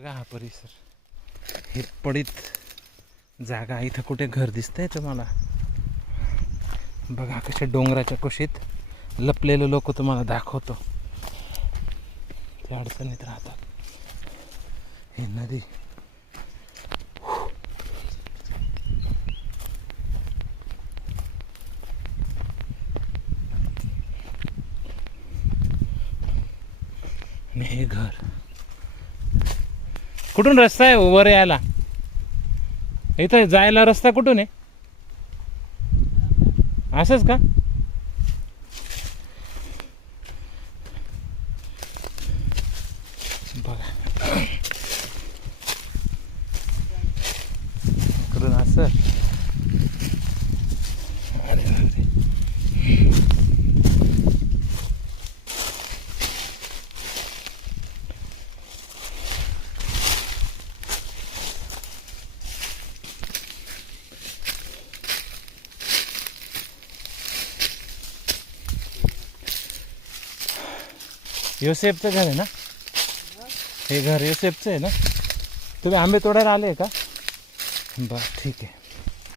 बघा हा परिसर, हे पडीत जागा. इथं कुठे घर दिसतंय तुम्हाला? बघा कसे डोंगराच्या कुशीत लपलेले लोक तुम्हाला दाखवतो. ते अडचणीत राहतात. ही नदी आणि हे घर. कुठून रस्ता आहे वर यायला? इथं जायला रस्ता कुठून आहे? असंच का? बघा इकडून असं. अरे अरे योसेफचं घर आहे ना हे? घर योसेफचं आहे ना? तुम्ही आंबे तोडायला आले का? बरं ठीक आहे.